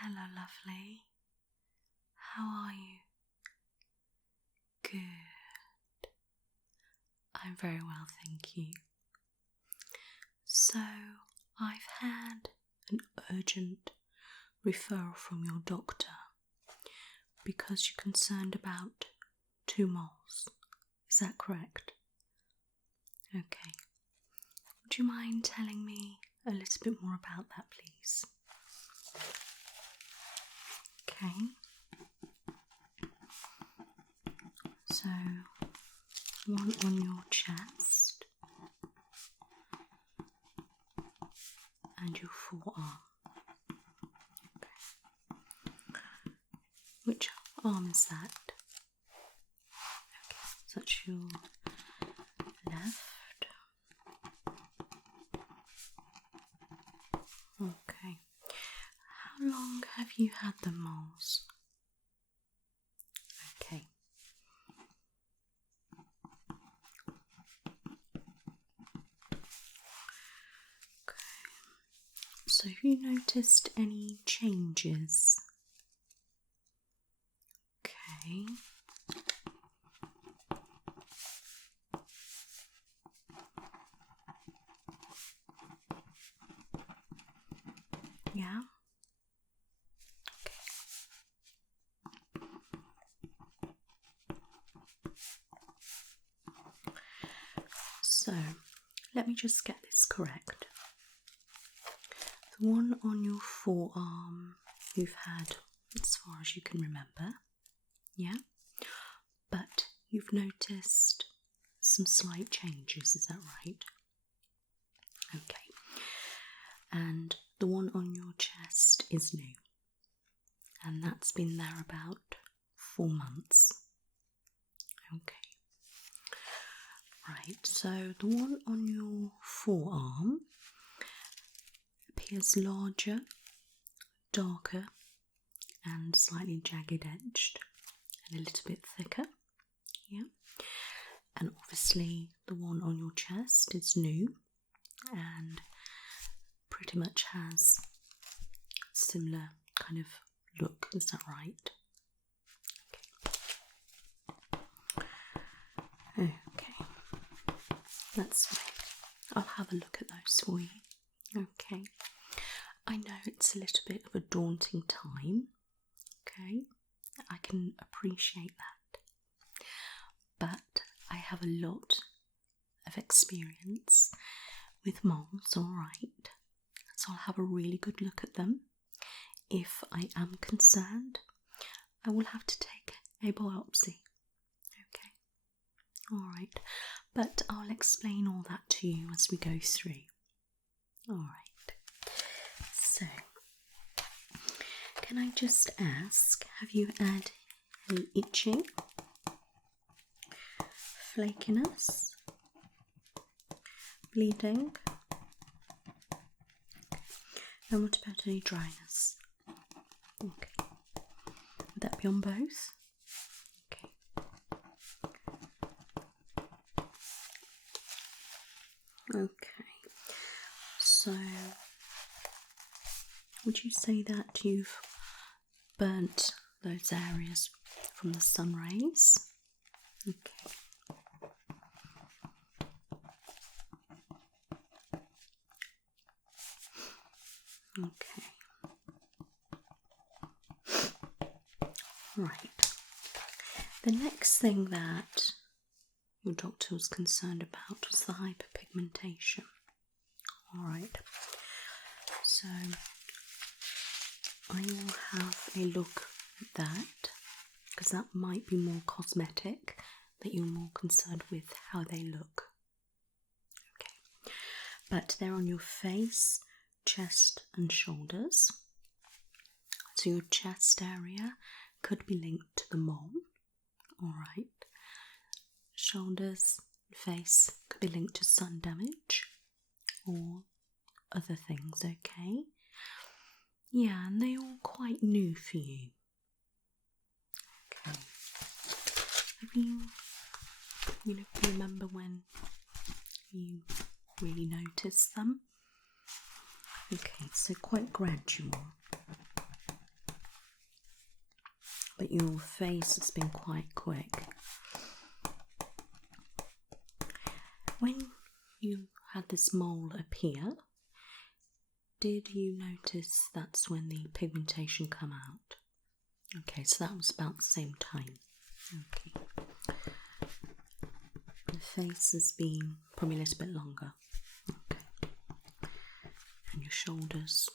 Hello, lovely. How are you? Good. I'm very well, thank you. So, I've had an urgent referral from your doctor because you're concerned about 2 moles. Is that correct? Okay. Would you mind telling me a little bit more about that, please? Okay. So, one on your chest and your forearm. Okay. Which arm is that? Okay, so that's your left. Okay. How long have you had the moles? Okay. So have you noticed any changes? Okay. Yeah? Okay. So, let me just get this correct. The one on your forearm you've had as far as you can remember, yeah? But you've noticed some slight changes, is that right? Okay. And the one on your chest is new, and that's been there about 4 months. Okay. Right, so the one on your forearm appears larger, darker, and slightly jagged edged, and a little bit thicker. Yeah. And obviously the one on your chest is new and pretty much has similar kind of look, is that right? Okay. Okay. That's fine. I'll have a look at those for you. Okay. I know it's a little bit of a daunting time. Okay. I can appreciate that. But I have a lot of experience with moles, alright. So I'll have a really good look at them. If I am concerned, I will have to take a biopsy. Okay. Alright. But I'll explain all that to you as we go through. Alright. So, can I just ask, have you had any itching, flakiness, bleeding? And what about any dryness? Okay. Would that be on both? Okay. Okay. So, would you say that you've burnt those areas from the sun rays? Okay. Okay. Right. The next thing that your doctor was concerned about was the hyperpigmentation. Alright. So I will have a look at that because that might be more cosmetic, that you're more concerned with how they look. Okay. But they're on your face, chest and shoulders. So your chest area could be linked to the mole. Alright. Shoulders, face could be linked to sun damage or other things, okay? Yeah, and they're all quite new for you. Okay. Have you remember when you really noticed them? Okay, so quite gradual. But your face has been quite quick. When you had this mole appear, did you notice that's when the pigmentation come out? Okay, so that was about the same time. Okay. The face has been probably a little bit longer. Okay. And your shoulders.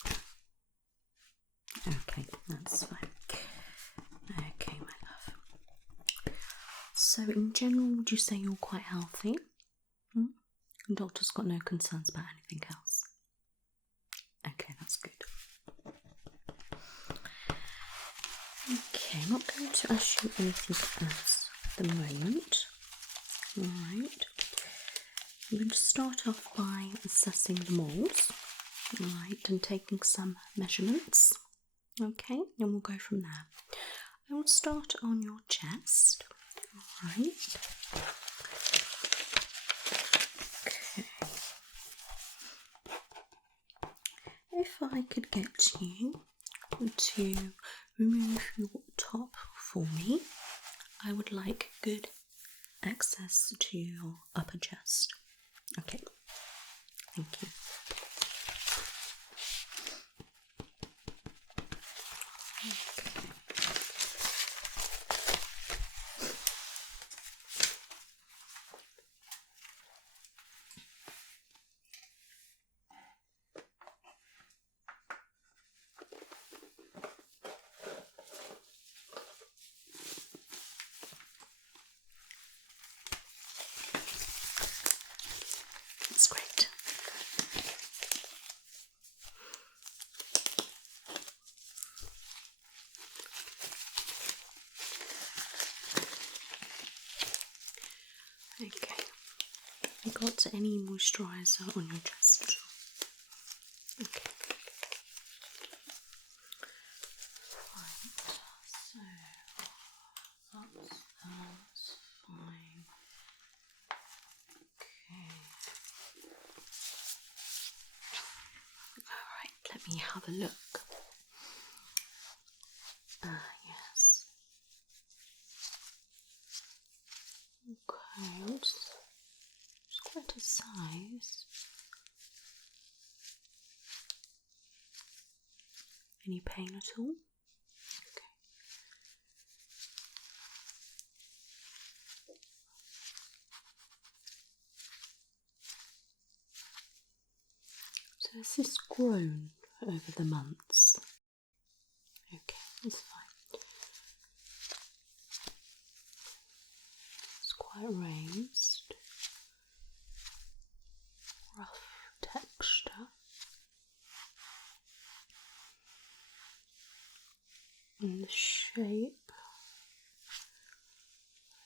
Okay, that's fine. Okay, my love. So in general, would you say you're quite healthy? The doctor's got no concerns about anything else? Okay, that's good. Okay, I'm not going to ask you anything else at the moment. Alright. I'm going to start off by assessing the moles. Alright, and taking some measurements. Okay, and we'll go from there. I will start on your chest. Alright. Okay. If I could get you to remove your top for me, I would like good access to your upper chest. Okay, thank you. That's great. Okay. Have you got any moisturiser on your chest? Okay. Right. So that's fine. Okay. Alright, let me have a look. Yes. Okay, it's quite a size. Any pain at all? Okay. So this has grown over the months. Okay, that's fine. It's quite raised. Rough texture. And the shape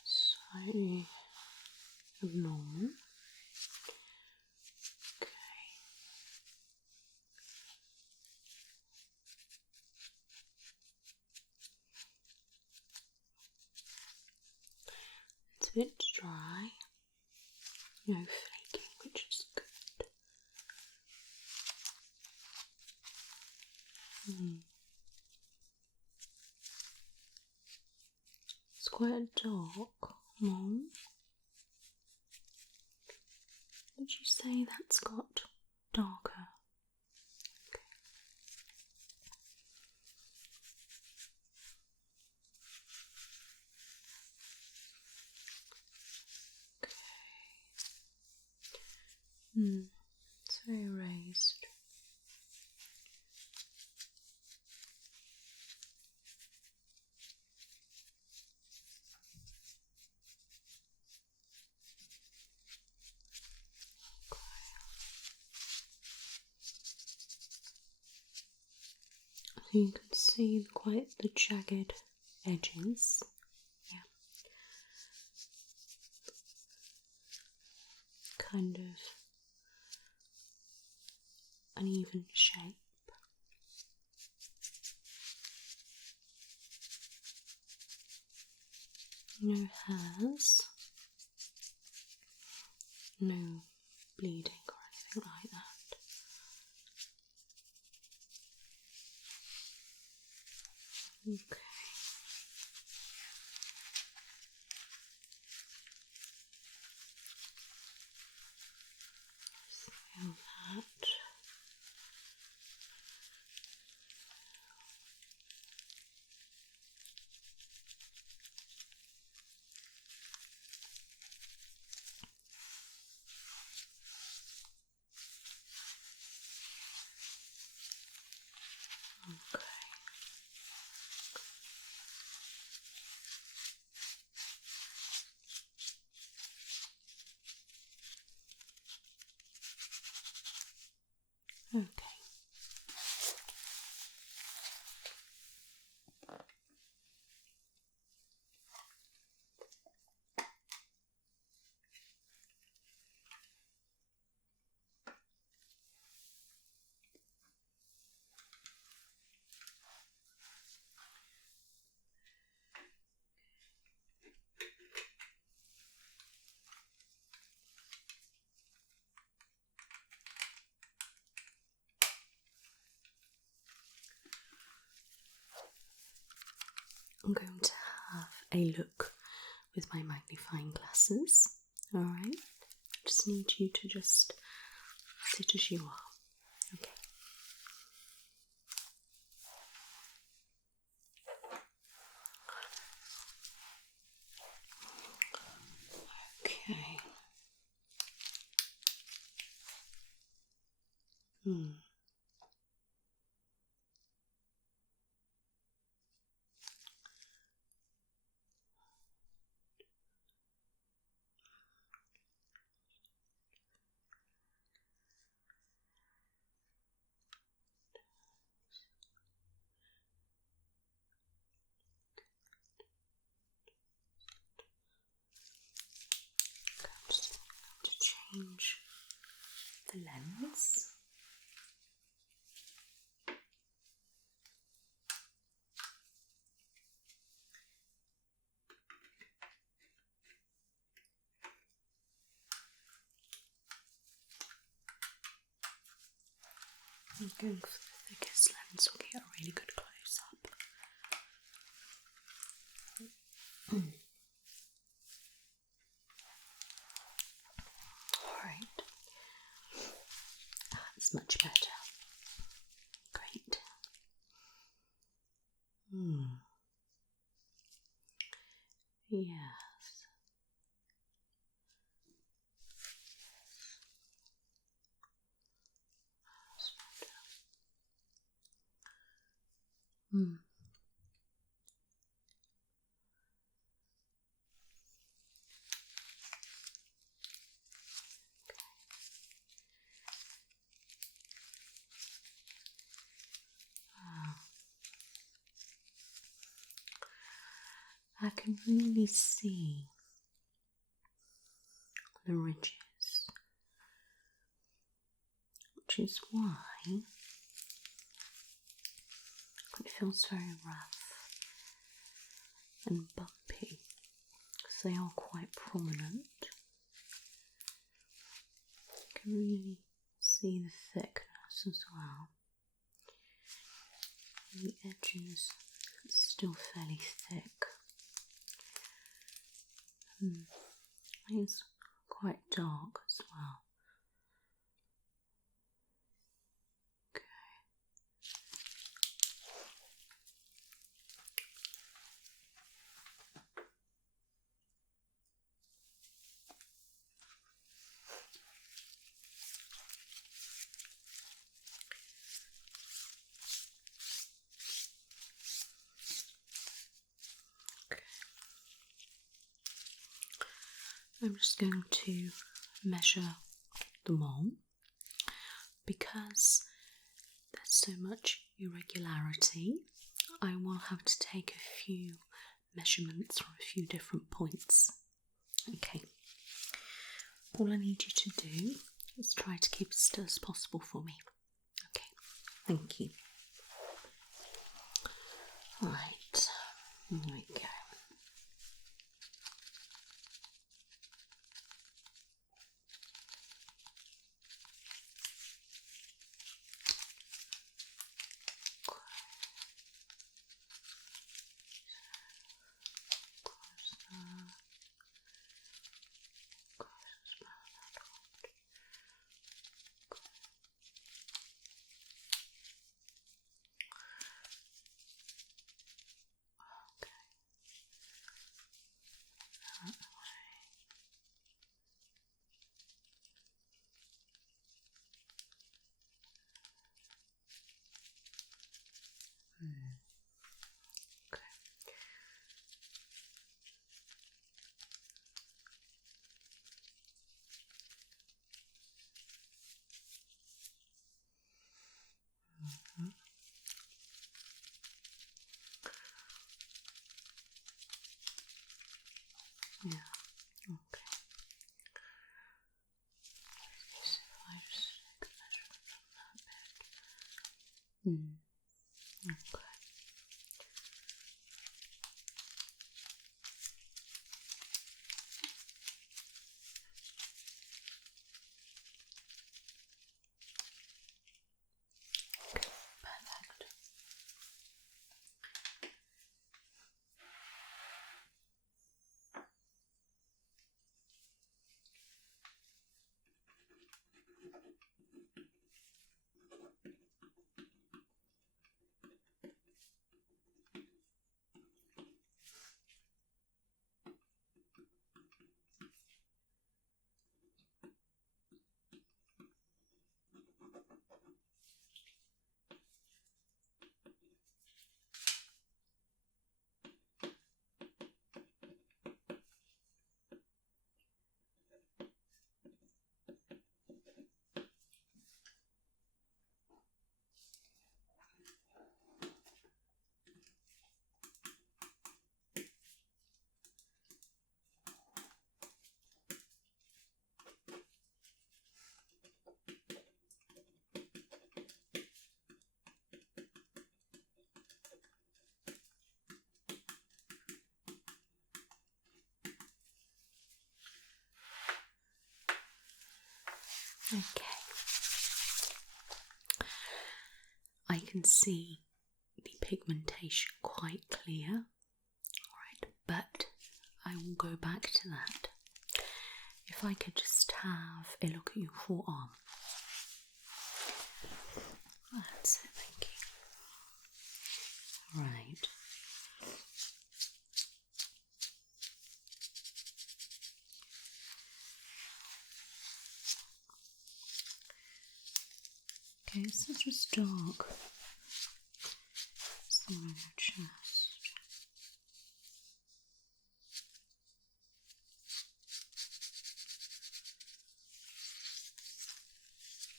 is slightly abnormal. Okay. It's a bit dry. No flaking, which is good. It's quite a dark mole. Would you say that's got darker? Okay. It's very raised. So you can see quite the jagged edges. Yeah. Kind of uneven shape. No hairs, no bleeding or anything like that. Okay. Feel that. Okay. Okay. I'm going to have a look with my magnifying glasses. Alright? I just need you to just sit as you are. Okay. Okay. I'm just going to change the lens. I'm going for the thickest lens, we'll get a really good close up. Alright, that's much better. Great. Yes. I can really see the ridges, which is why it feels very rough and bumpy, because they are quite prominent. You can really see the thickness as well. The edges are still fairly thick. It's quite dark as well. Okay. I'm just going to measure the mole because there's so much irregularity. I will have to take a few measurements from a few different points. Okay. All I need you to do is try to keep as still as possible for me. Okay. Thank you. Right. Here we go. Yeah, okay. If I just take a measurement from that bit. Okay. Perfect. Okay. I can see the pigmentation quite clear. Alright, but I will go back to that. If I could just have a look at your forearm. That's it, thank you. Right. Okay, it's not just dark. It's on your chest.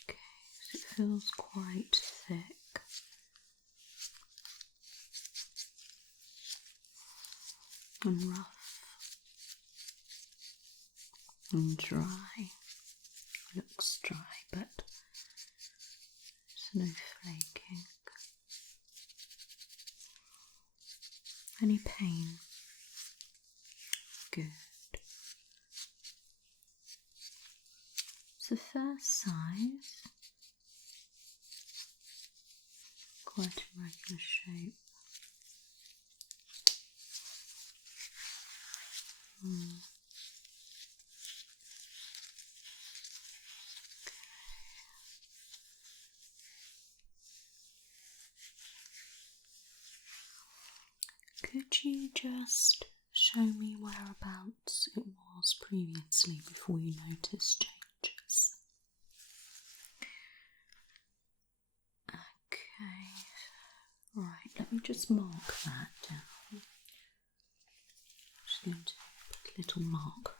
Okay, so it feels quite thick. And rough. And dry. Looks dry, but there's no flaking. Any pain? Good. It's a fair size. Quite a regular shape. Could you just show me whereabouts it was previously before you noticed changes? Okay, right, let me just mark that down. Just going to put a little mark.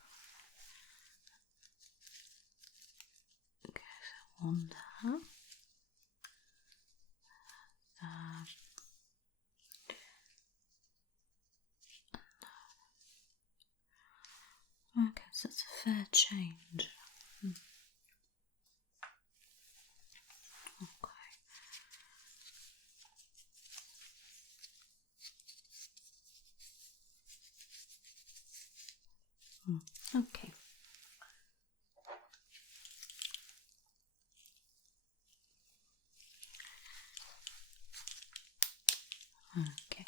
Okay, so on there. Okay, so that's a fair change. Okay. Okay. Okay.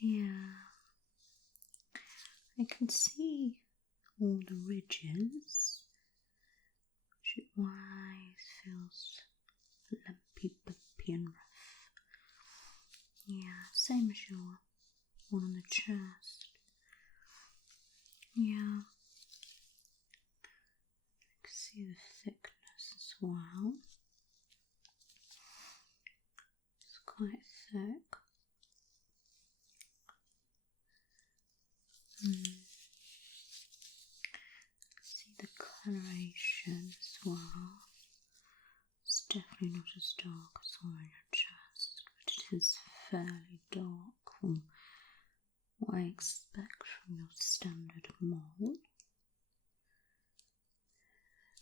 Yeah. I can see all the ridges, which is why it feels lumpy, bumpy and rough. Yeah, same as your one on the chest. Yeah. I can see the thickness as well. It's quite thick. See the coloration as well. It's definitely not as dark as on your is fairly dark from what I expect from your standard mole.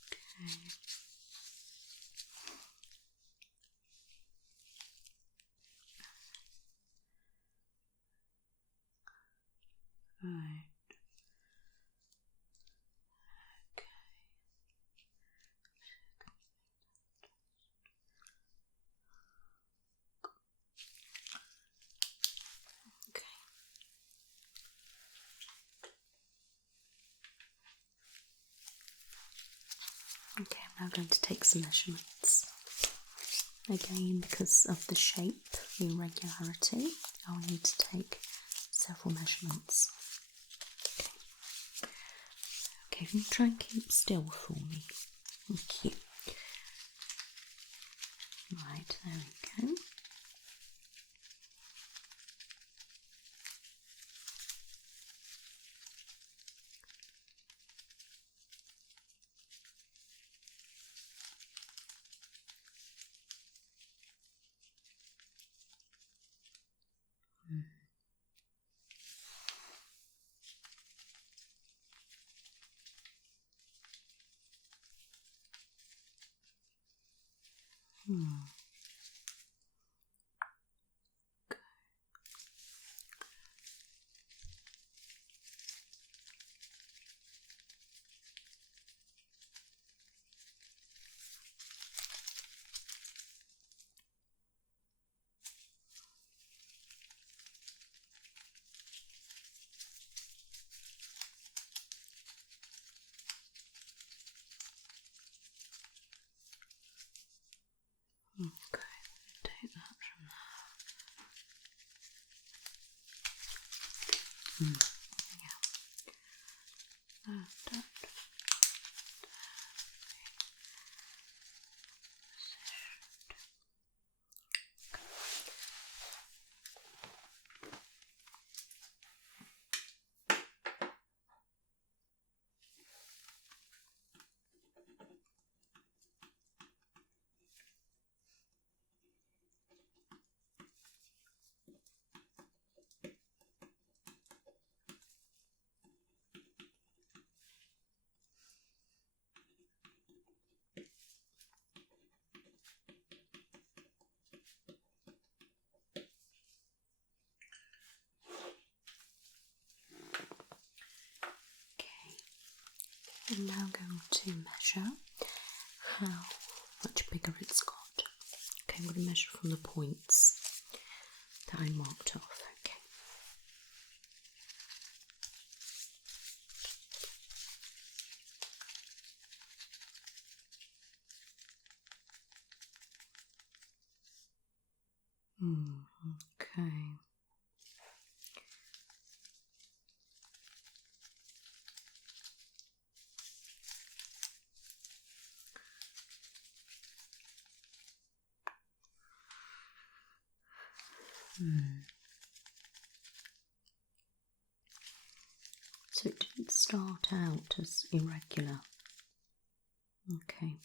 Okay. Right. Okay. Okay, I'm now going to take some measurements. Again, because of the shape, the irregularity, I'll need to take several measurements. Okay, can you try and keep still for me? Thank you. Right, there we go. Okay, take that from there. Yeah. That. I'm now going to measure how much bigger it's got. Okay, I'm going to measure from the points that I marked off. Okay. Okay. So it didn't start out as irregular. Okay.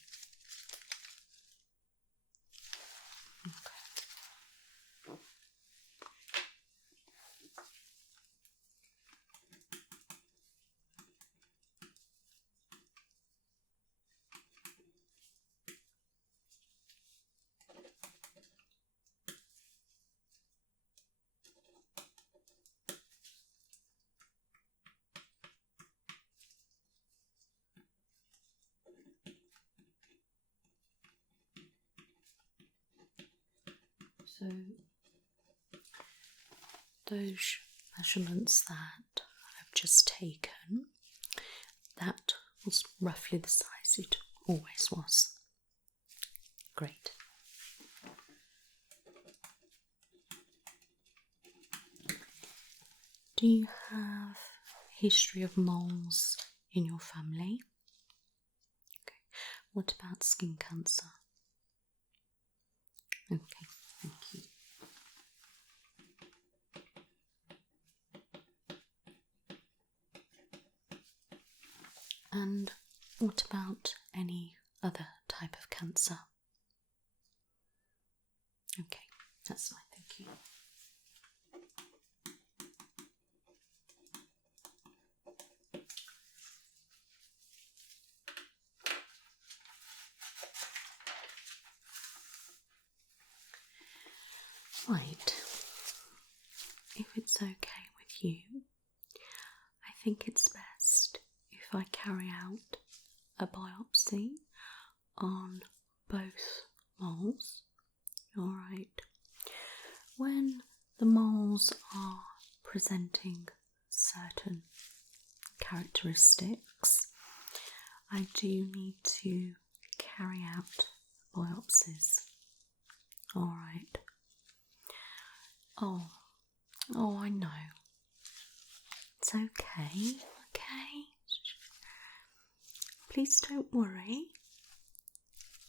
So those measurements that I've just taken, that was roughly the size it always was. Great. Do you have a history of moles in your family? Okay. What about skin cancer? Okay, thank you. And what about any other type of cancer? Okay, that's fine, thank you. Right, if it's okay with you, I think it's best if I carry out a biopsy on both moles. Alright, when the moles are presenting certain characteristics, I do need to carry out biopsies. Alright. Oh, I know. It's okay, okay? Please don't worry.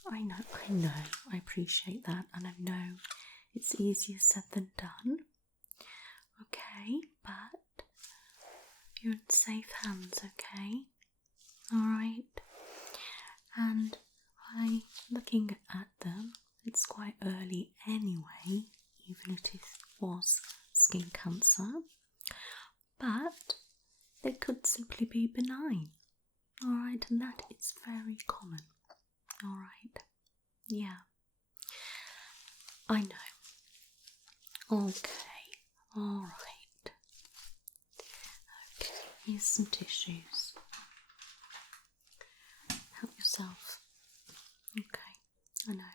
I know, I appreciate that, and I know it's easier said than done. Okay, but you're in safe hands, okay? Alright. And by looking at them, it's quite early anyway, even if it was skin cancer, but they could simply be benign. Alright, and that is very common. Alright, yeah, I know. Okay, alright. Okay, here's some tissues. Help yourself. Okay, I know.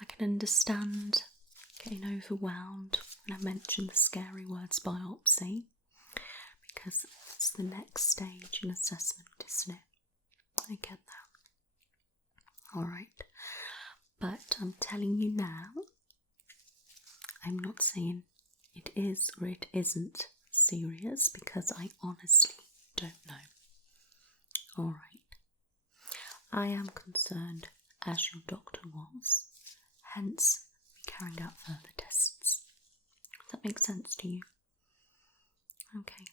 I can understand getting overwhelmed when I mention the scary words biopsy, because it's the next stage in assessment, isn't it? I get that. Alright, but I'm telling you now, I'm not saying it is or it isn't serious, because I honestly don't know. Alright, I am concerned, as your doctor was, hence carrying out further tests. Does that make sense to you? Okay,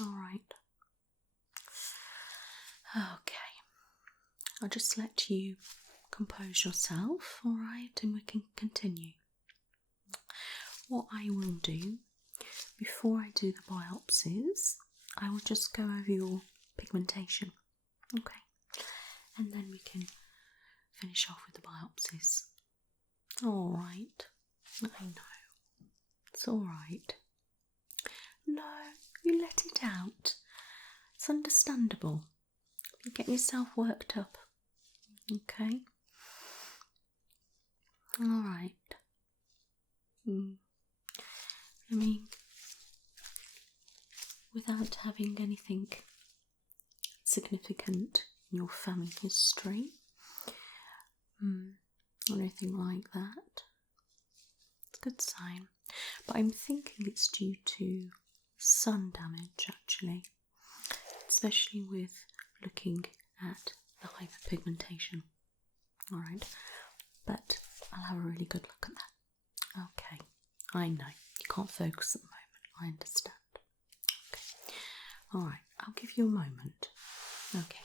alright. Okay, I'll just let you compose yourself, alright, and we can continue. What I will do, before I do the biopsies, I will just go over your pigmentation, okay, and then we can finish off with the biopsies. Alright, I know, it's alright. No, you let it out. It's understandable. You get yourself worked up, okay? Alright. I mean, without having anything significant in your family history, or anything like that, it's a good sign. But I'm thinking it's due to sun damage, actually, especially with looking at the hyperpigmentation. Alright, but I'll have a really good look at that. Okay, I know, you can't focus at the moment, I understand. Okay, alright, I'll give you a moment. Okay.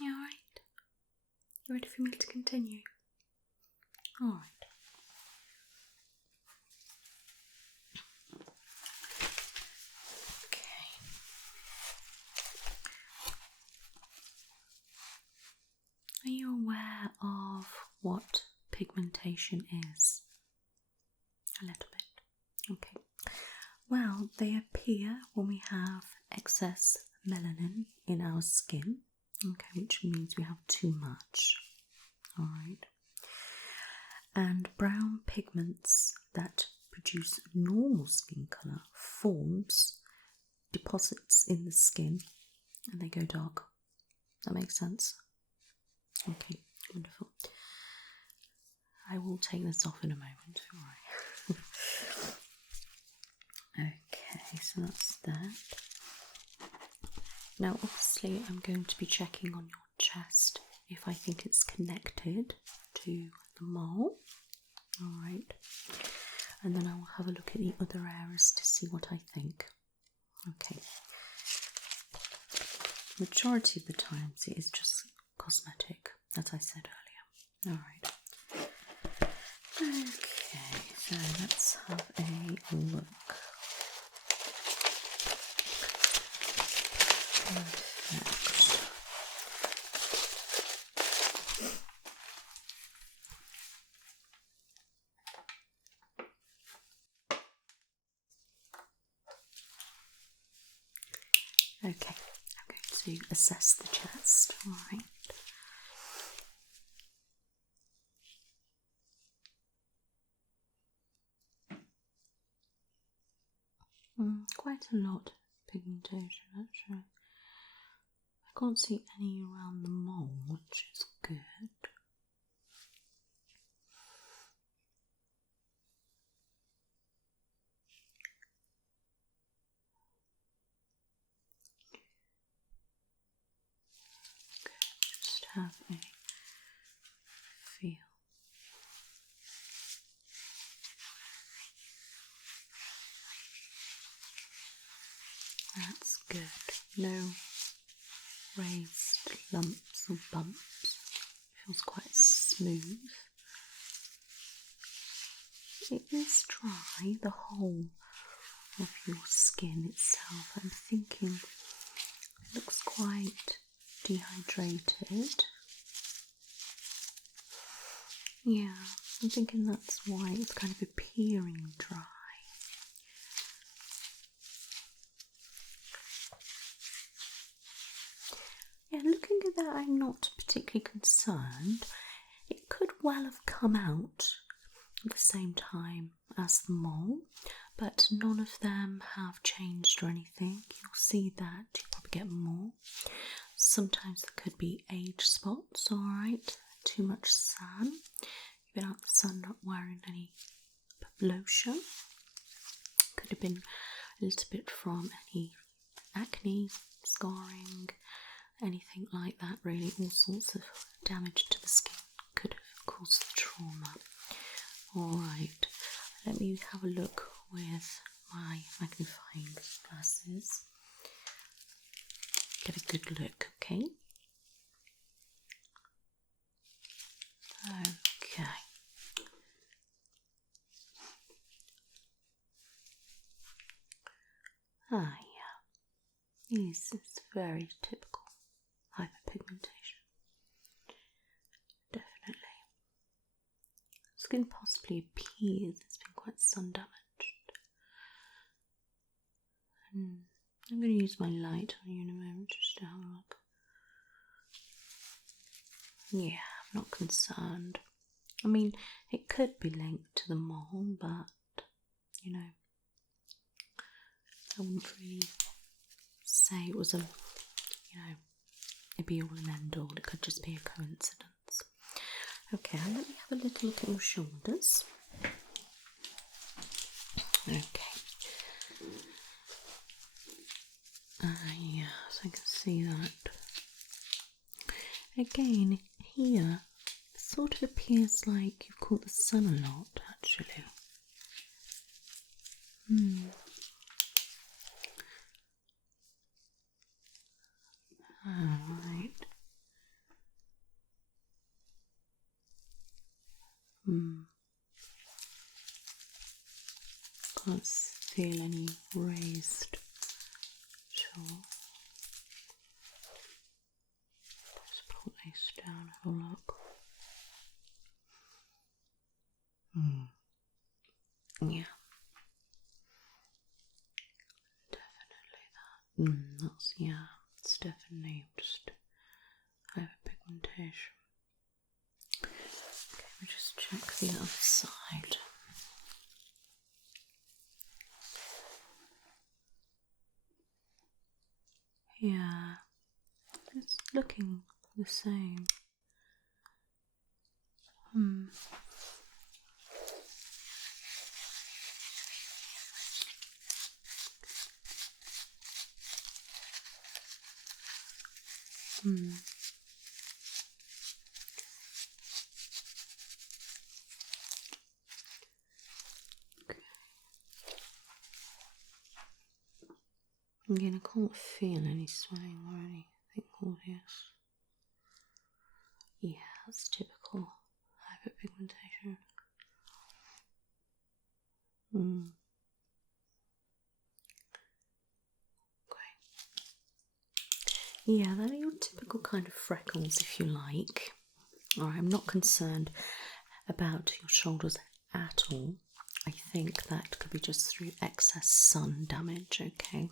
You alright? You ready for me to continue? Alright. Okay. Are you aware of what pigmentation is? A little bit. Okay. Well, they appear when we have excess melanin in our skin, okay, which means we have too much. Alright. And brown pigments that produce normal skin colour forms deposits in the skin and they go dark. That makes sense? Okay, wonderful. I will take this off in a moment, alright. Okay, so that's that. Now obviously I'm going to be checking on your chest if I think it's connected to the mole. Alright. And then I will have a look at the other areas to see what I think. Okay. Majority of the times it is just cosmetic, as I said earlier. Alright. Okay, so let's have a look. Perfect. Okay, I'm going to assess the chest. Alright. Quite a lot of pigmentation actually. I can't see any around the mole, which is good. Just have a feel. That's good. No raised lumps or bumps. Feels quite smooth. It is dry, the whole of your skin itself. I'm thinking it looks quite dehydrated. Yeah, I'm thinking that's why it's kind of appearing dry. Yeah, looking at that, I'm not particularly concerned. It could well have come out at the same time as the mole, but none of them have changed or anything. You'll see that, you'll probably get more. Sometimes there could be age spots, alright, too much sun. You've been out in the sun not wearing any lotion. Could have been a little bit from any acne, scarring, anything like that really. All sorts of damage to the skin could have caused the trauma. Alright, let me have a look with my magnifying glasses. Get a good look, okay? Okay. Ah, yeah. This is very typical hyperpigmentation. Definitely. Skin possibly appears it's been quite sun damaged. I'm going to use my light on you in a moment just to have a look. Yeah, I'm not concerned. I mean, it could be linked to the mole, but, you know, I wouldn't really say it was a, you know, a be all and end all. It could just be a coincidence. Okay, let me have a little look at your shoulders. Okay. Yes, I can see that. Again, here, it sort of appears like you've caught the sun a lot, actually. Alright. Can't feel any raised at all. Just pull this down, have a look. Yeah. Definitely that. That's, yeah. it's definitely just hyperpigmentation. Okay, we'll just check the other side. Yeah, it's looking the same. Again, I can't feel any swelling or anything obvious. Yeah, that's typical hyperpigmentation. Yeah, they're your typical kind of freckles, if you like. Alright, I'm not concerned about your shoulders at all. I think that could be just through excess sun damage, okay?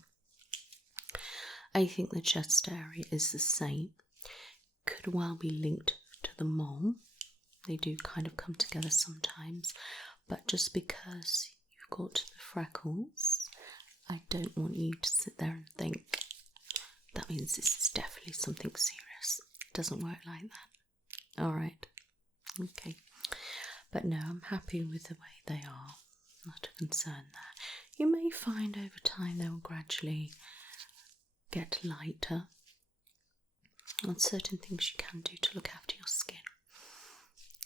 I think the chest area is the same. Could well be linked to the mole. They do kind of come together sometimes, but just because you've got the freckles, I don't want you to sit there and think that means this is definitely something serious. It doesn't work like that. Alright. Okay. But no, I'm happy with the way they are. Not a concern there. You may find over time they will gradually get lighter. And certain things you can do to look after your skin.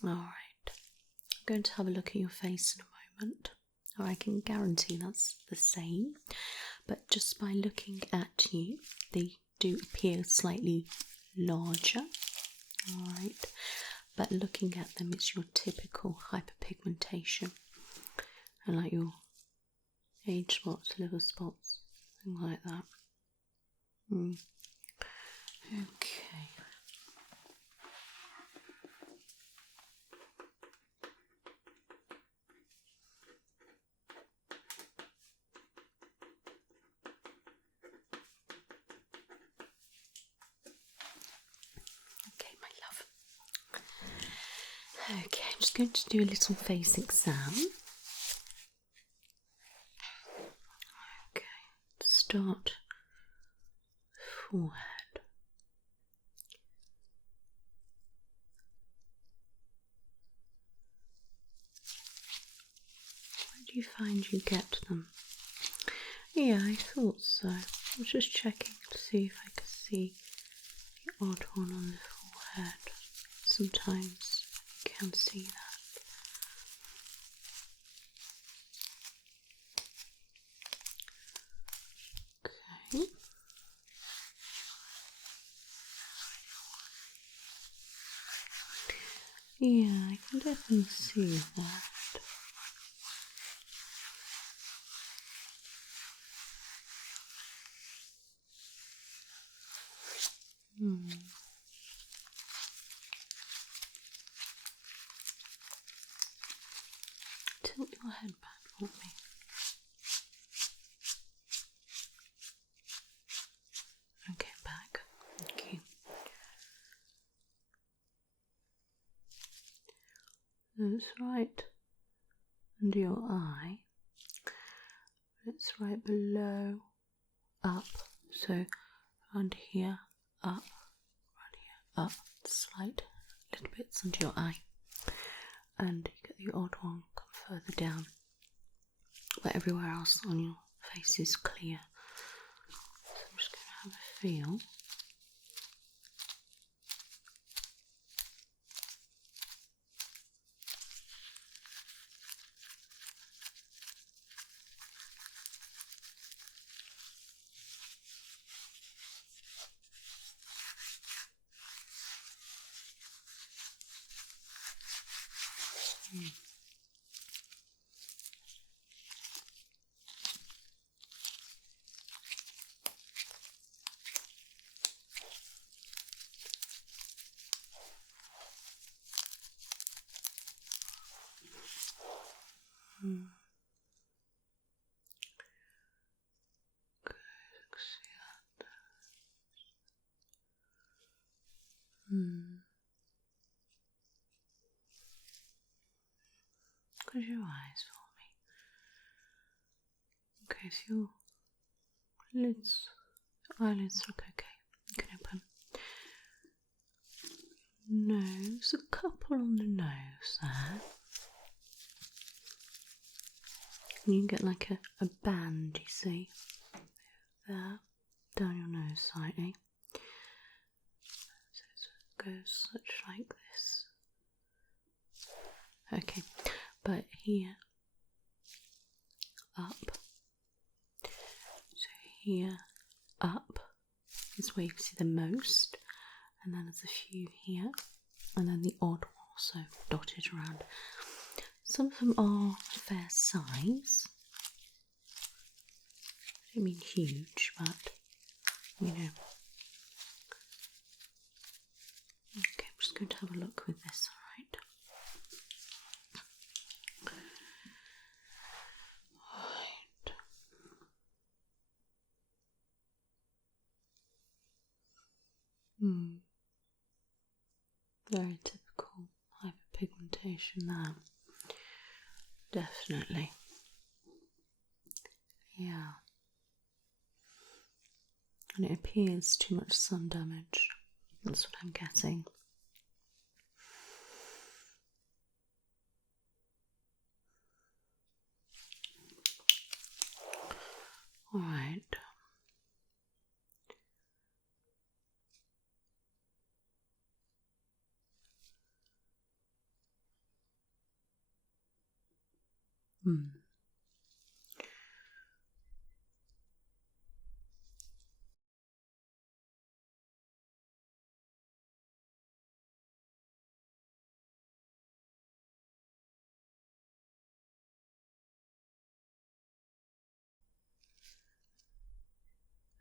Alright. I'm going to have a look at your face in a moment. Or I can guarantee that's the same. But just by looking at you, they do appear slightly larger. Alright. But looking at them, it's your typical hyperpigmentation. And like your age spots, liver spots, things like that. Okay. Okay, my love. Okay, I'm just going to do a little face exam. Okay, start forehead. Where do you find you get them? Yeah, I thought so. I was just checking to see if I could see the odd one on the forehead. Sometimes you can see that. Okay. Yeah, I can definitely see that. Tilt your head back for me. Okay, back. Okay. That's right under your eye. It's right below, up. So around here, up, around here, up. Slight little bits under your eye. And you get the odd one come further down. But everywhere else on your face is clear. So I'm just going to have a feel. close your eyes for me. Okay, so your eyelids look okay. You can open. Nose, a couple on the nose there. And you get like a band, you see, there, down your nose slightly. So it goes such like this. Okay, but here, up. So here, up is where you can see the most, and then there's a few here, and then the odd also dotted around. Some of them are fair size. I don't mean huge, but you know. Okay, I'm just going to have a look with this, alright? Right. Very typical hyperpigmentation there. Definitely. Yeah. And it appears too much sun damage. That's what I'm getting. Alright.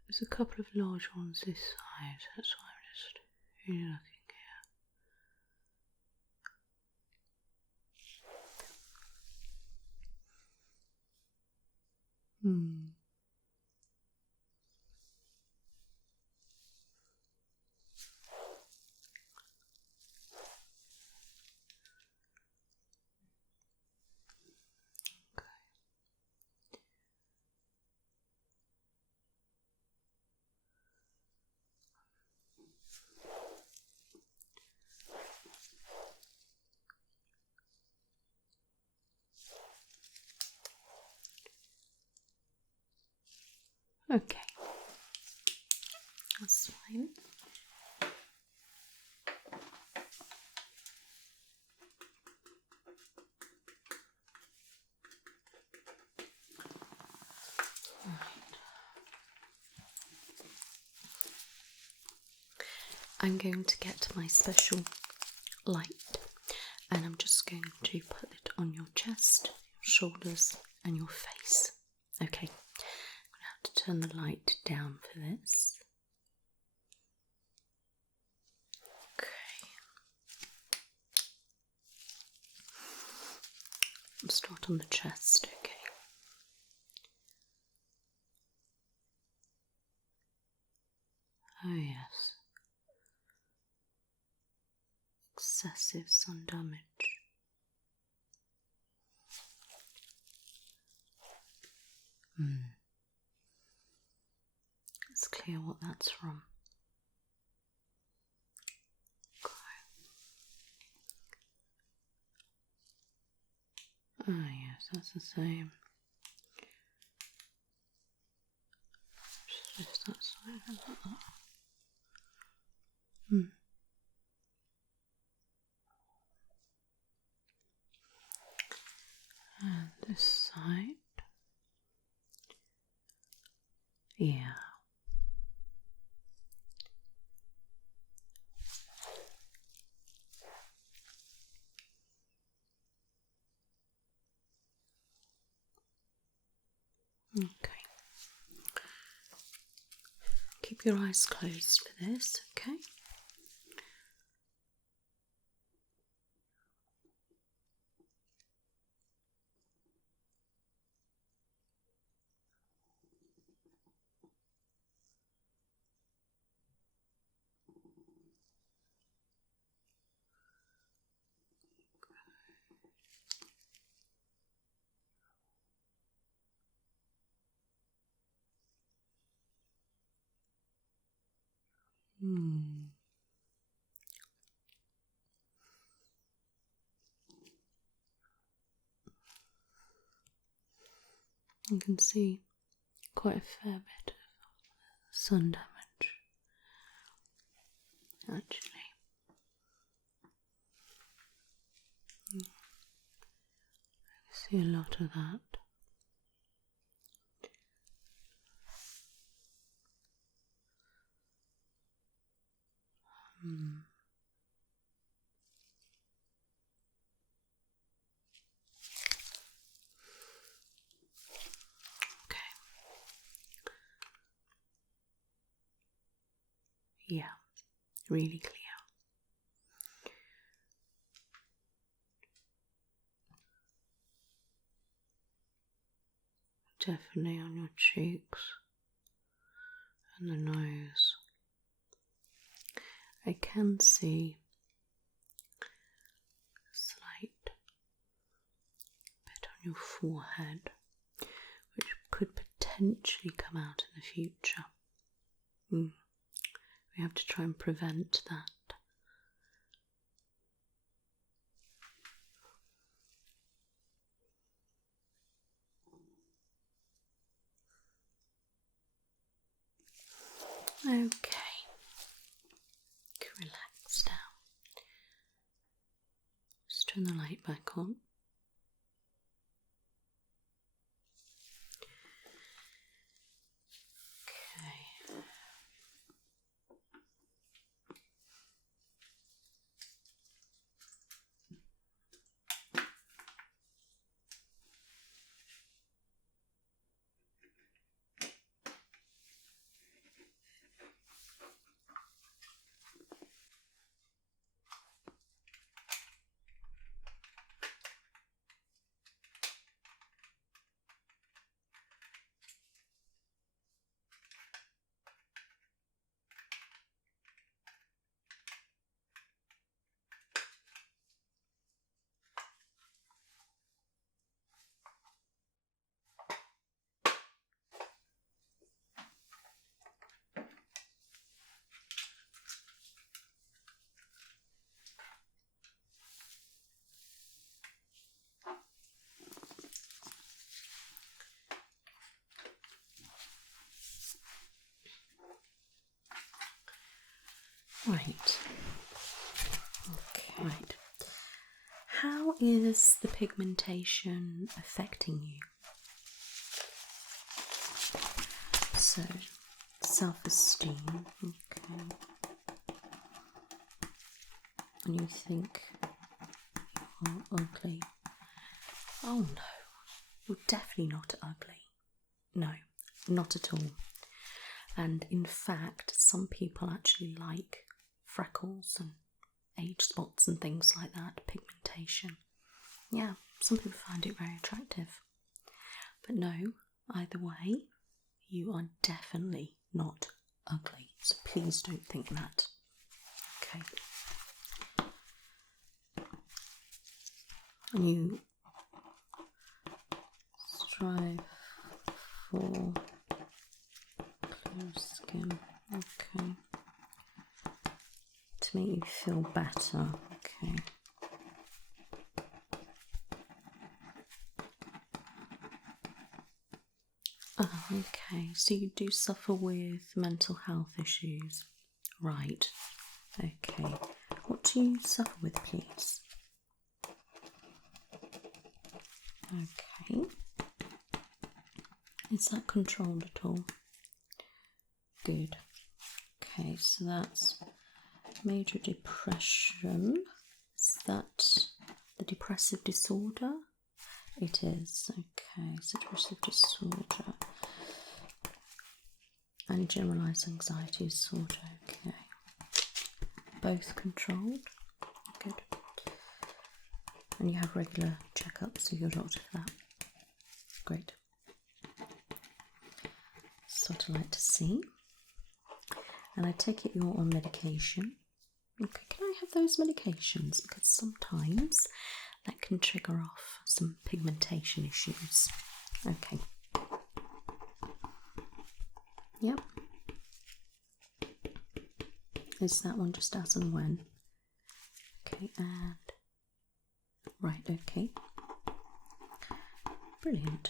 There's a couple of large ones this side, that's why I'm just really looking here. Okay, that's fine. I'm going to get my special light and I'm just going to put it on your chest, your shoulders and your face. Okay, I'm going to have to turn the light down for this. Okay. I'll start on the chest, okay. Oh yes. Excessive sun damage. It's clear what that's from. Okay. Oh yes, that's the same. Just that side and that. And this side. Yeah. Okay. Keep your eyes closed for this, okay? You can see quite a fair bit of sun damage, actually. I see a lot of that. Okay. Yeah, really clear. Definitely on your cheeks and the nose. I can see a slight bit on your forehead, which could potentially come out in the future. We have to try and prevent that. Okay, relax now. Just turn the light back on. Okay. Right. Okay. Right. How is the pigmentation affecting you? So, self-esteem. Okay. And you think you're ugly. Oh no, you're definitely not ugly. No, not at all. And in fact, some people actually like freckles and age spots and things like that, pigmentation. Yeah, some people find it very attractive. But no, either way, you are definitely not ugly. So please don't think that. Okay. And you strive for clear skin. Okay. To make you feel better. Okay. Oh, okay. So you do suffer with mental health issues. Right. Okay. What do you suffer with, please? Okay. Is that controlled at all? Good. Okay, so that's major depression. Is that the depressive disorder? It is. Okay, so depressive disorder and generalised anxiety disorder. Okay. Both controlled. Good. And you have regular checkups with your doctor for that. Great. That's what I like to see. And I take it you're on medication. Okay, can I have those medications? Because sometimes that can trigger off some pigmentation issues. Okay. Yep. Is that one just as and when? Okay, and right, okay. Brilliant.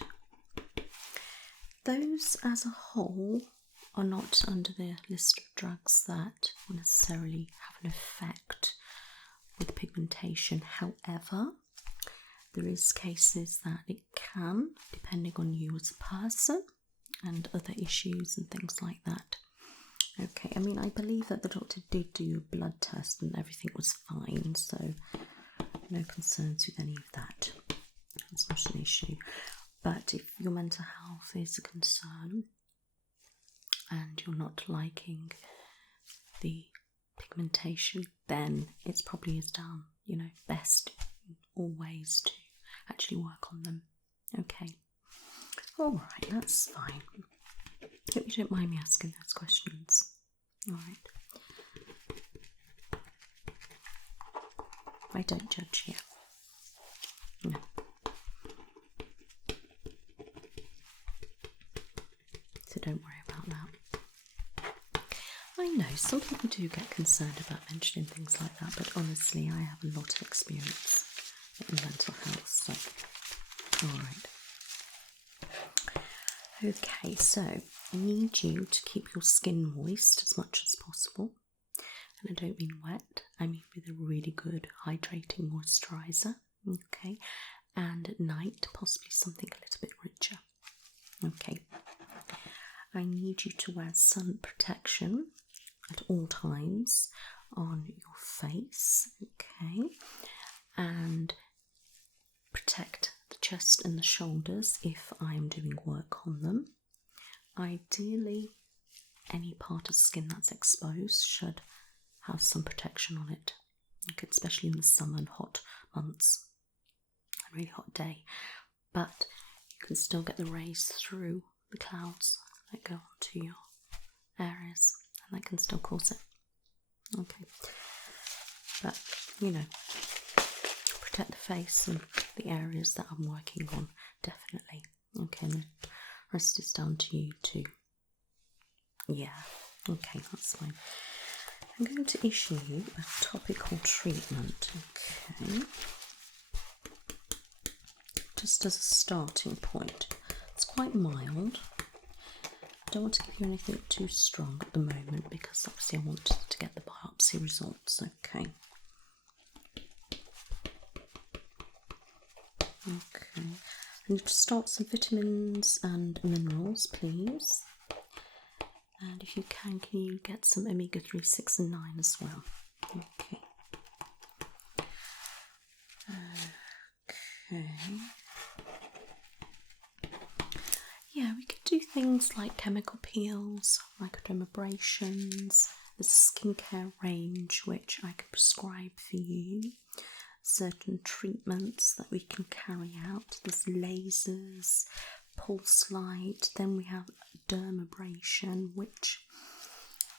Those as a whole are not under the list of drugs that necessarily have an effect with pigmentation. However, there is cases that it can, depending on you as a person and other issues and things like that. Okay, I mean, I believe that the doctor did do a blood test and everything was fine, so no concerns with any of that. It's not an issue. But if your mental health is a concern and you're not liking the pigmentation, then it's probably best in all ways to actually work on them. Okay. Alright, that's fine. Hope you don't mind me asking those questions. Alright. I don't judge you. No. So don't worry about that. I know some people do get concerned about mentioning things like that, but honestly, I have a lot of experience in mental health, so alright. Okay, so I need you to keep your skin moist as much as possible. And I don't mean wet, I mean with a really good hydrating moisturiser. Okay, and at night, possibly something a little bit richer. Okay, I need you to wear sun protection at all times on your face. Okay, and protect the chest and the shoulders if I'm doing work on them. Ideally, any part of skin that's exposed should have some protection on it, okay, especially in the summer and hot months, a really hot day. But you can still get the rays through the clouds that go onto your areas, and that can still cause it. Okay, but protect the face and the areas that I'm working on, definitely. Okay, and the rest is down to you too. Yeah, okay, that's fine. I'm going to issue you a topical treatment, okay, just as a starting point. It's quite mild. I don't want to give you anything too strong at the moment because obviously I want to get the biopsy results, okay. Okay, I need to start some vitamins and minerals, please. And if you can you get some omega-3, 6 and 9 as well? Okay. Okay. Yeah, we could do things like chemical peels, microdermabrasions. There's a skincare range which I can prescribe for you. Certain treatments that we can carry out. There's lasers, pulse light, then we have dermabrasion, which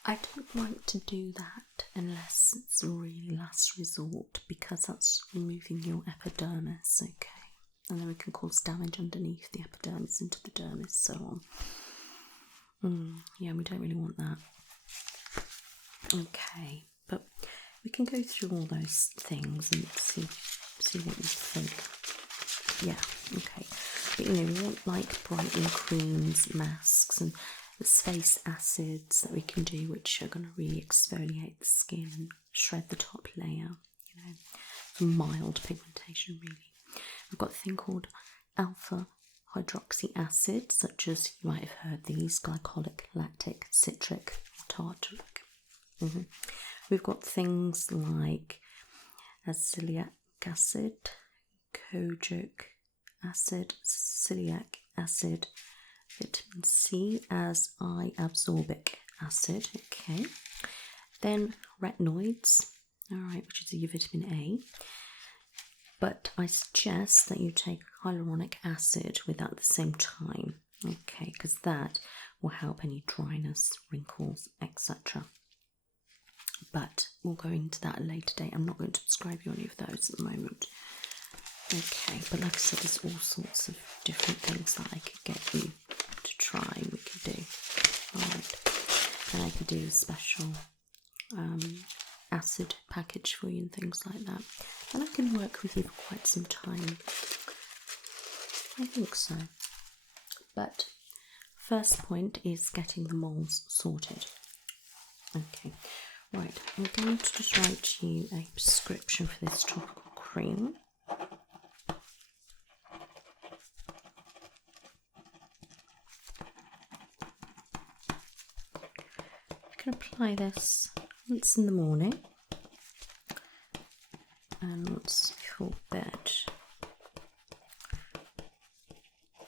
I don't like to do that unless it's a really last resort, because that's removing your epidermis, okay, and then it can cause damage underneath the epidermis into the dermis, so on. Yeah, we don't really want that. Okay, but we can go through all those things and see what you think. Yeah, okay. But we want like brightening creams, masks, and there's face acids that we can do, which are going to really exfoliate the skin and shred the top layer. For mild pigmentation, really. We've got a thing called alpha hydroxy acid, such as you might have heard these: glycolic, lactic, citric, tartaric. We've got things like azelaic acid, kojic acid, salicylic acid, vitamin C as I-absorbic acid, okay. Then retinoids, alright, which is your vitamin A. But I suggest that you take hyaluronic acid with that at the same time, okay, because that will help any dryness, wrinkles, etc. But we'll go into that at a later date. I'm not going to prescribe you any of those at the moment. Okay, but like I said, there's all sorts of different things that I could get you to try and we could do. Alright, and I could do a special acid package for you and things like that. And I can work with you for quite some time. I think so. But first point is getting the moles sorted. Okay, right, I'm going to just write you a prescription for this topical cream. You can apply this once in the morning and once before bed.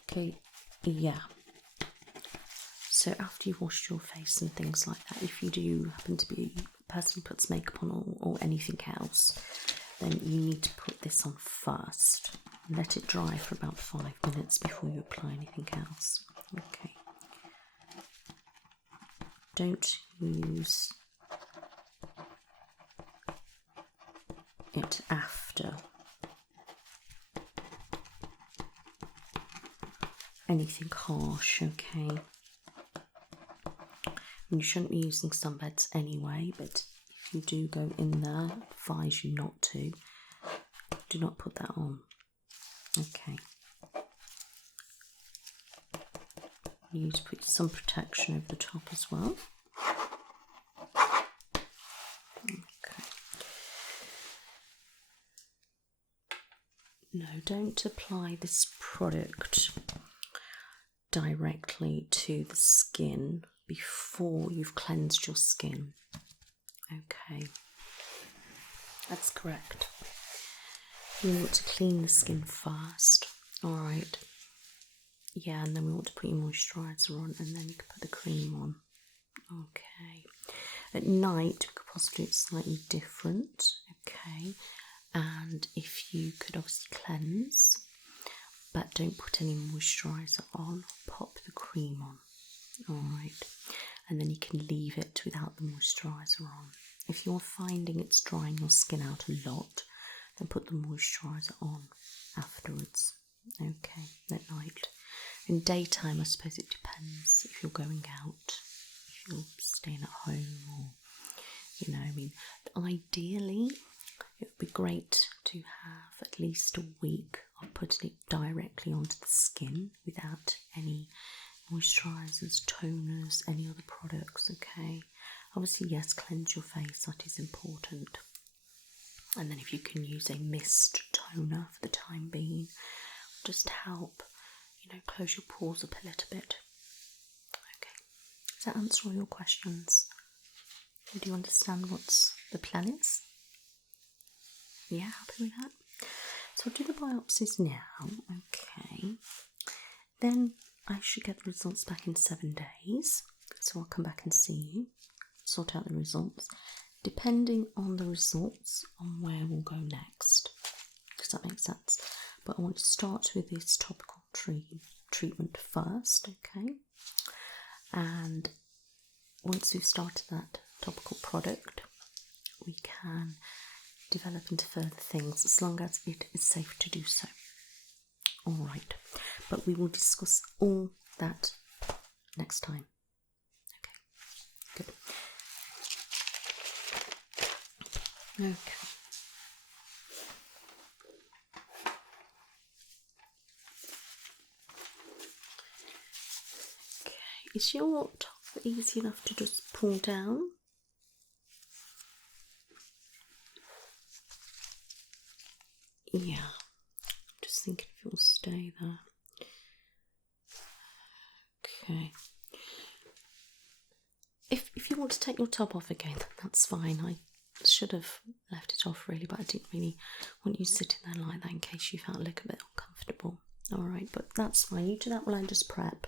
Okay, yeah. So after you've washed your face and things like that, if you do happen to be a person who puts makeup on or anything else, then you need to put this on first. Let it dry for about 5 minutes before you apply anything else. Okay. Don't use it after anything harsh, okay? And you shouldn't be using sunbeds anyway, but if you do go in there, I advise you not to. Do not put that on. Okay. You need to put some protection over the top as well. Okay. No, don't apply this product directly to the skin before you've cleansed your skin. Okay, that's correct. You want to clean the skin first, alright? Yeah, and then we want to put your moisturiser on and then you can put the cream on. Okay. At night, we could possibly do it slightly different, okay? And if you could obviously cleanse, but don't put any moisturiser on, pop the cream on, alright? And then you can leave it without the moisturiser on. If you're finding it's drying your skin out a lot, then put the moisturiser on afterwards, okay, at night. In daytime, I suppose it depends if you're going out, if you're staying at home, or, you know, I mean, ideally, it would be great to have at least a week of putting it directly onto the skin without any moisturisers, toners, any other products, okay? Obviously, yes, cleanse your face, that is important. And then if you can use a mist toner for the time being, just help, you know, close your pores up a little bit. Okay, does that answer all your questions? Do you understand what the plan is? Yeah, happy with that? So I'll do the biopsies now, okay. Then I should get the results back in 7 days. So I'll come back and see you, sort out the results. Depending on the results, on where we'll go next. Does that make sense? But I want to start with this topical treatment first, okay? And once we've started that topical product, we can develop into further things as long as it is safe to do so. Alright, but we will discuss all that next time. Okay, good. Okay. Okay, is your top easy enough to just pull down? Yeah, just thinking if it will stay there. Okay. If you want to take your top off again, then that's fine. I should have left it off really, but I didn't really want you sitting there like that in case you felt a little bit uncomfortable. Alright, but that's fine. You do that while I just prep.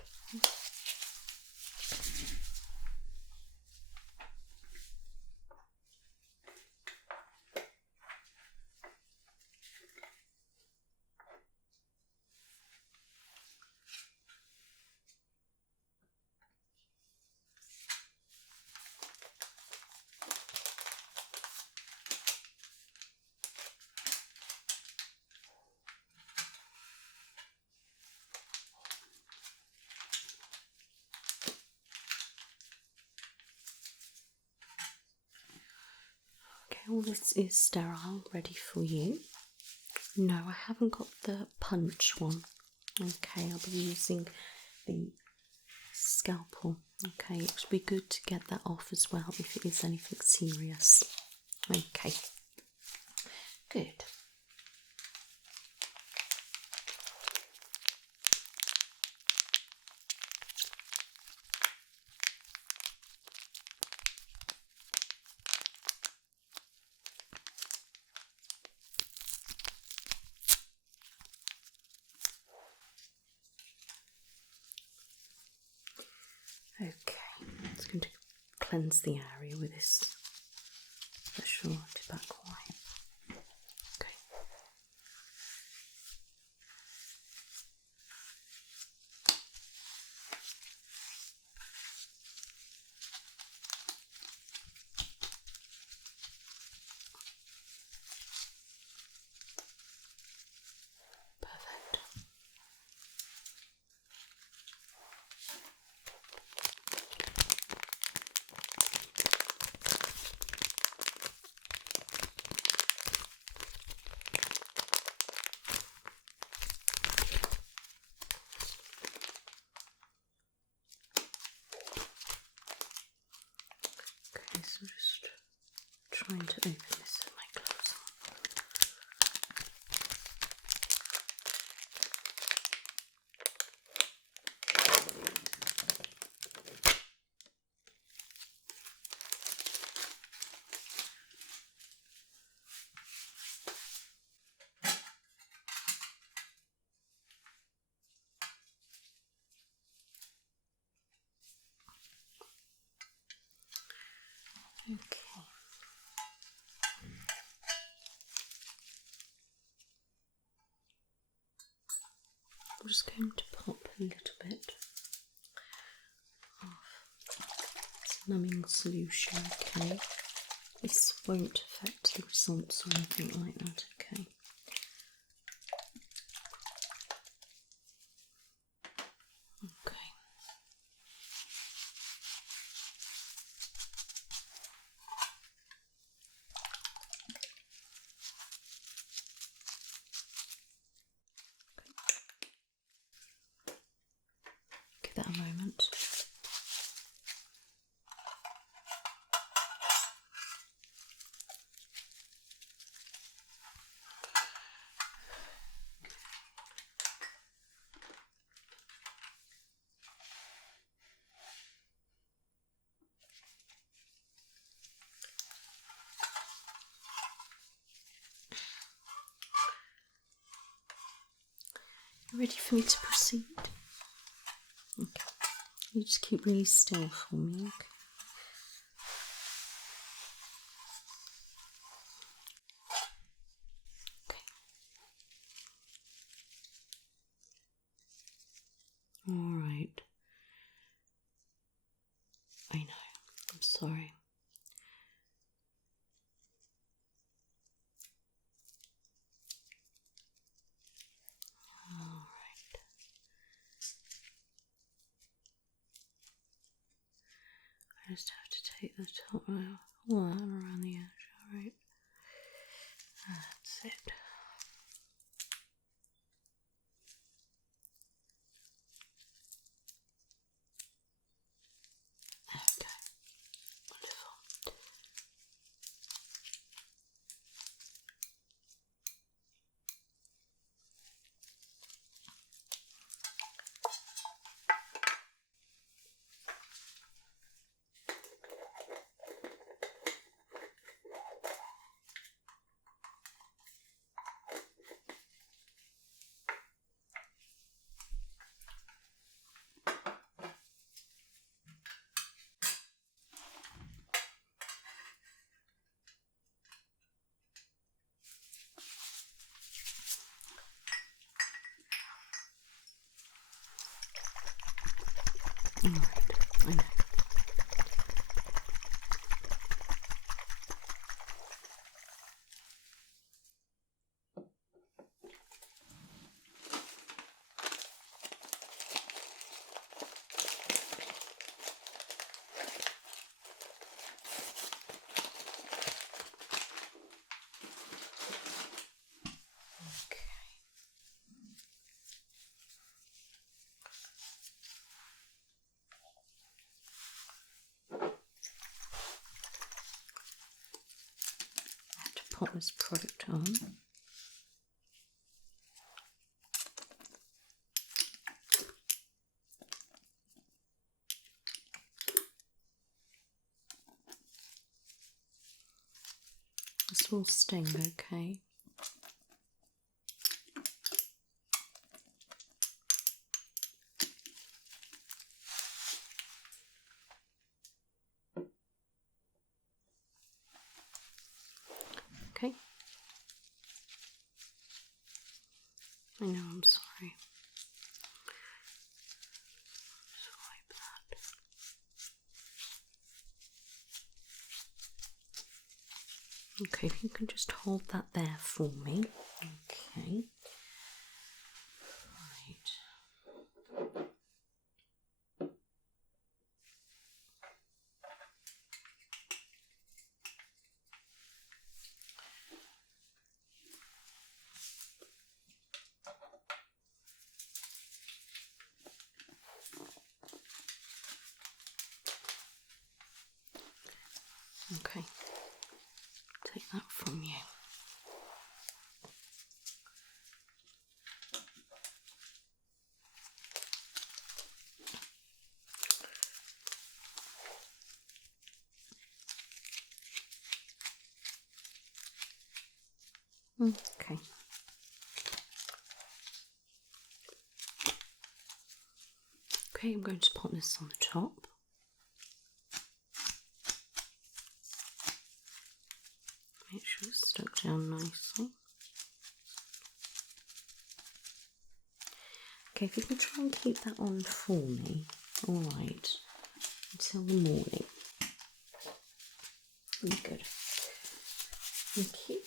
Okay, all this is sterile, ready for you. No, I haven't got the punch one. Okay, I'll be using the scalpel. Okay, it would be good to get that off as well if it is anything serious. Okay, good. Okay, it's going to cleanse the area with this special tobacco wipe. Okay. Perfect. Okay, so just trying to open this with my gloves on. Okay. I'm just going to pop a little bit of this numbing solution, okay? This won't affect the results or anything like that, okay? Okay. Give that a moment. You ready for me to proceed? Okay. You just keep really still for me, okay? Okay. Alright. I know. I'm sorry. Alright. I just have to take the top out, all that around the edge, alright? That's it. Okay. Wonderful. pop this product on. This will sting, okay? Okay. I know, I'm sorry. Just wipe that. Okay, if you can just hold that there for me. Okay. Right. Okay, take that from you. Okay. Okay, I'm going to put this on the top. Make sure it's stuck down nicely. Okay, if you can try and keep that on for me, alright, until the morning. Good. Thank you.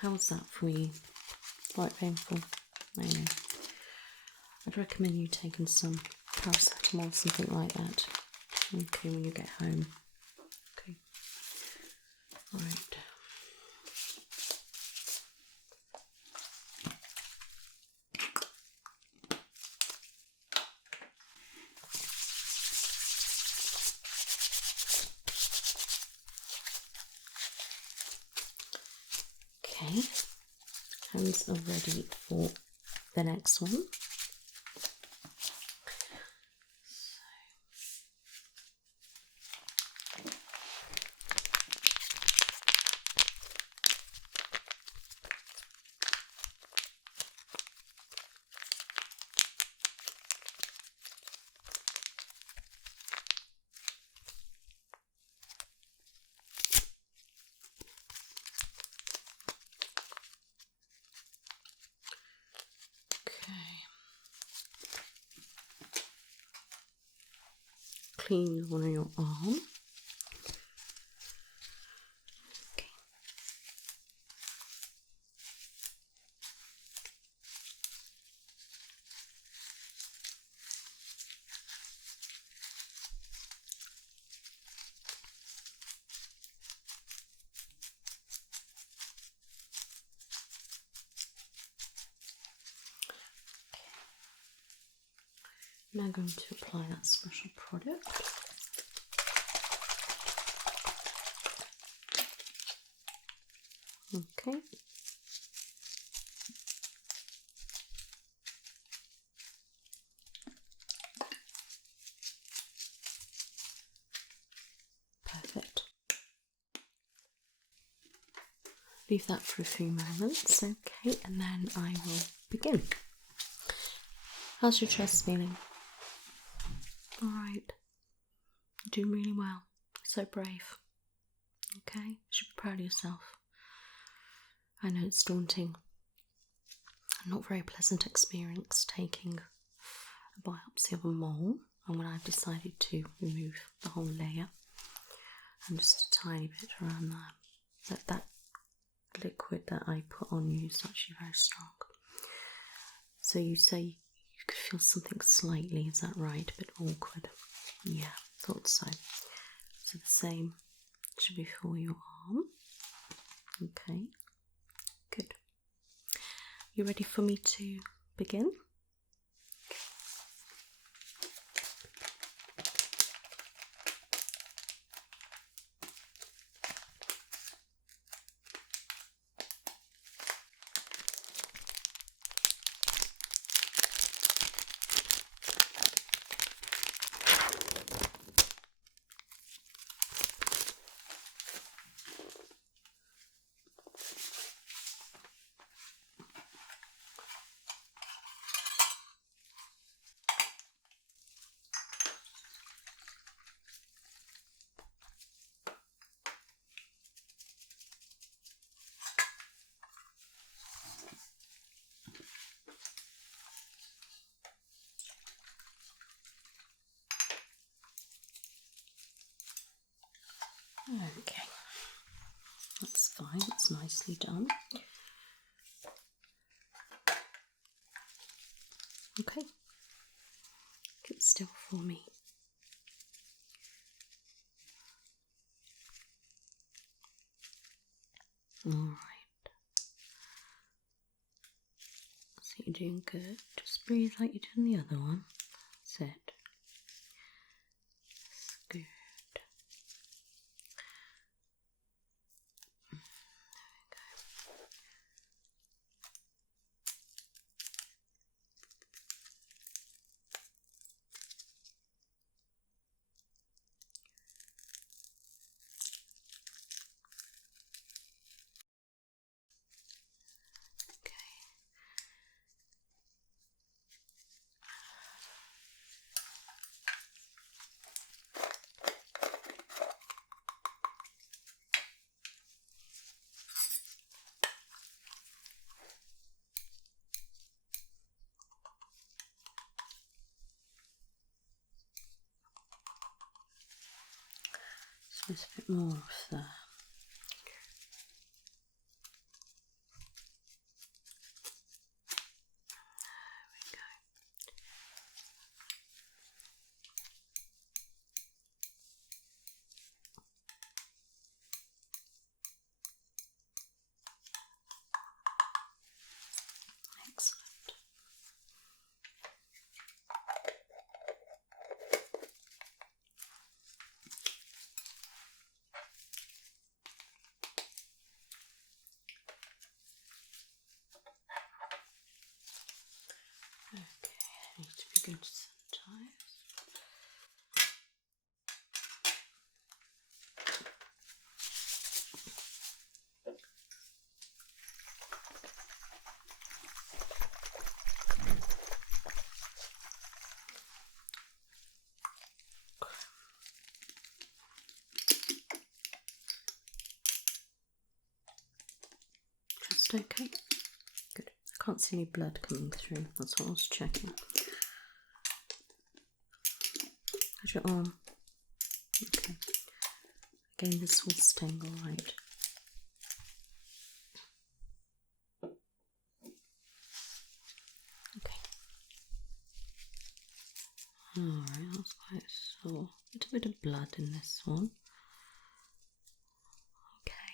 How was that for you? Quite painful? I know. I'd recommend you taking some paracetamol or something like that. Okay, when you get home. Okay. Alright. Okay, hands are ready for the next one. Clean one on your arm. Okay. Now I'm going to apply that special product. Okay. Perfect. Leave that for a few moments, okay, and then I will begin. How's your chest feeling? Alright. You're doing really well. So brave. Okay? You should be proud of yourself. I know it's daunting. Not very pleasant experience taking a biopsy of a mole, and when I've decided to remove the whole layer and just a tiny bit around there, that liquid that I put on you is actually very strong. So you say you could feel something slightly, is that right? A bit awkward. Yeah, thought so. So the same should be for your arm. Okay, good. You ready for me to begin? Okay, that's fine, that's nicely done. Okay, keep still for me. Alright, so you're doing good. Just breathe like you did in the other one. That's it. That's good. There we go. So there's a bit more of there. Excellent. Okay, I need to be good sometimes. Just okay. Good. I can't see any blood coming through. That's what I was checking. How's your arm? Okay. Again, this will sting, alright. Okay. Alright, that's quite sore. A little bit of blood in this one. Okay.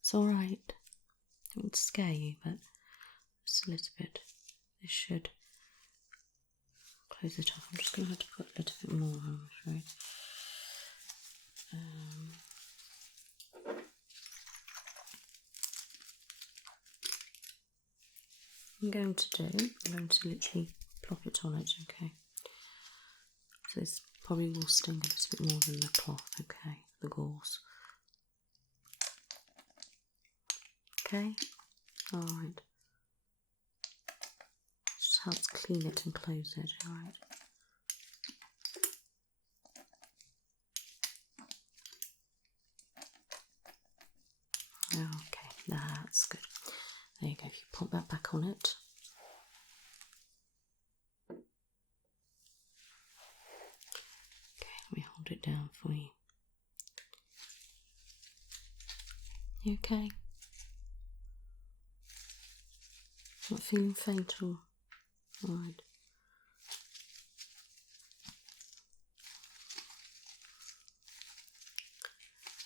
It's alright. It won't scare you, but just a little bit. This should close it off. I'm just going to have to put a little bit more on, I'm afraid. I'm going to literally plop it on it, okay? So this probably will sting a little bit more than the cloth, okay? The gauze. Okay? Alright. Just helps clean it and close it, alright? Okay, that's good. There you go, if you pop that back on it. Okay, let me hold it down for you. You okay? Not feeling faint or? Alright.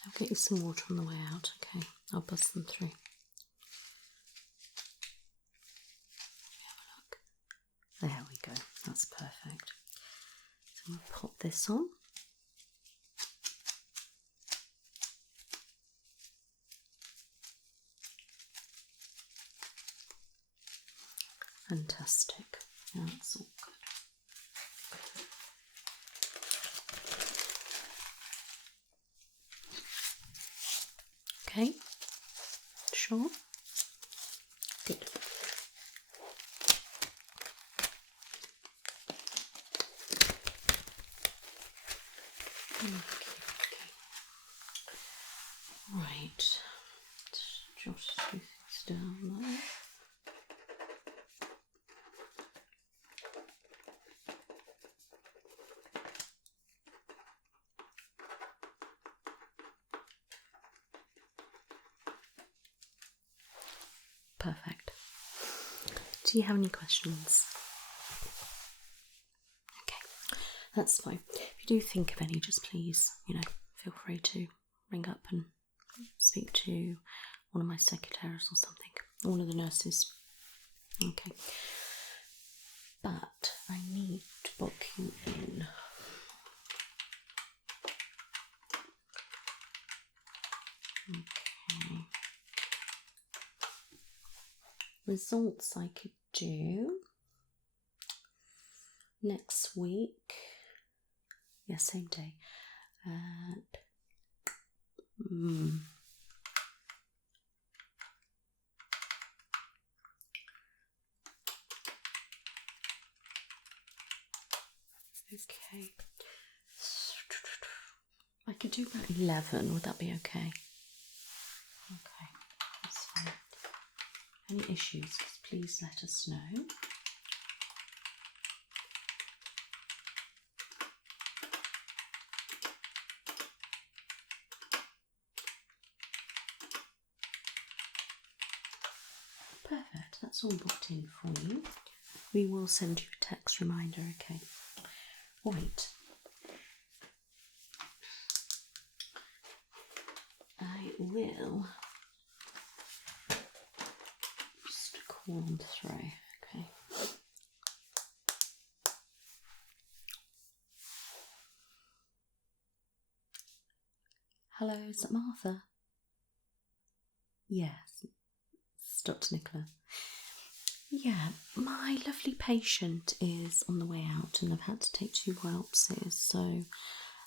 I'll get you some water on the way out, okay? I'll buzz them through. Have a look. There we go, that's perfect. So we'll pop this on. Fantastic. That's all good. Okay. Sure. Good. Okay. Right. Jot a few things down there. Perfect. Do you have any questions? Okay, that's fine. If you do think of any, just please, feel free to ring up and speak to one of my secretaries or something, one of the nurses. Okay. But I need to book you in. Okay. Results I could do next week. Yeah, same day. Okay. I could do about 11. Would that be okay? Okay, that's fine. Any issues, please let us know. Perfect, that's all booked in for you. We will send you a text reminder, okay? Right. I will just call them through, okay? Hello, is that Martha? Yes, it's Dr. Nicola. Yeah, my lovely patient is on the way out and I've had to take 2 biopsies, so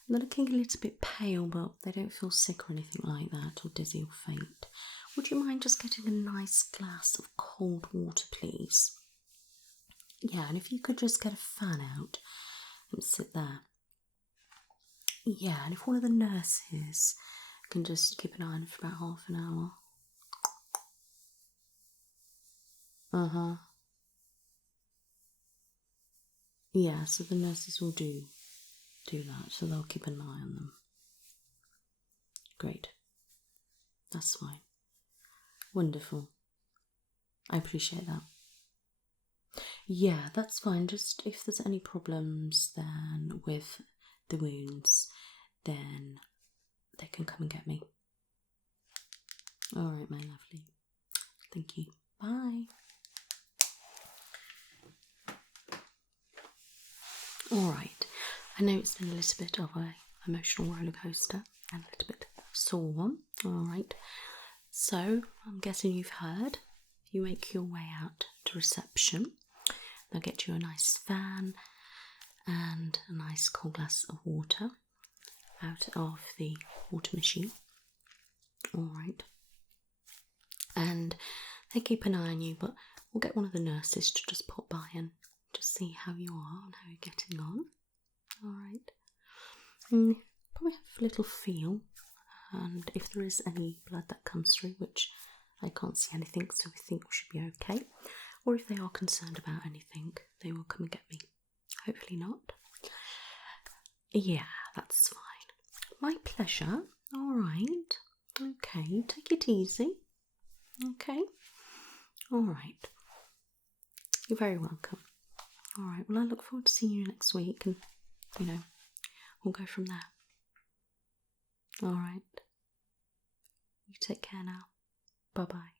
they're looking a little bit pale, but they don't feel sick or anything like that, or dizzy or faint. Would you mind just getting a nice glass of cold water, please? Yeah, and if you could just get a fan out and sit there. Yeah, and if one of the nurses can just keep an eye on it for about half an hour. Uh-huh. Yeah, so the nurses will do that, so they'll keep an eye on them. Great. That's fine. Wonderful. I appreciate that. Yeah, that's fine. Just if there's any problems then with the wounds, then they can come and get me. Alright, my lovely. Thank you. Bye. Alright, I know it's been a little bit of an emotional roller coaster and a little bit sore one. Alright, so I'm guessing you've heard. You make your way out to reception. They'll get you a nice fan and a nice cold glass of water out of the water machine. Alright, and they keep an eye on you, but we'll get one of the nurses to just pop by and just see how you are and how you're getting on. Alright. Probably have a little feel, and if there is any blood that comes through, which I can't see anything, so we think we should be okay, or if they are concerned about anything, they will come and get me. Hopefully not. Yeah, that's fine. My pleasure. Alright. Okay, take it easy. Okay. Alright. You're very welcome. Alright, well I look forward to seeing you next week and, we'll go from there. Alright. You take care now. Bye-bye.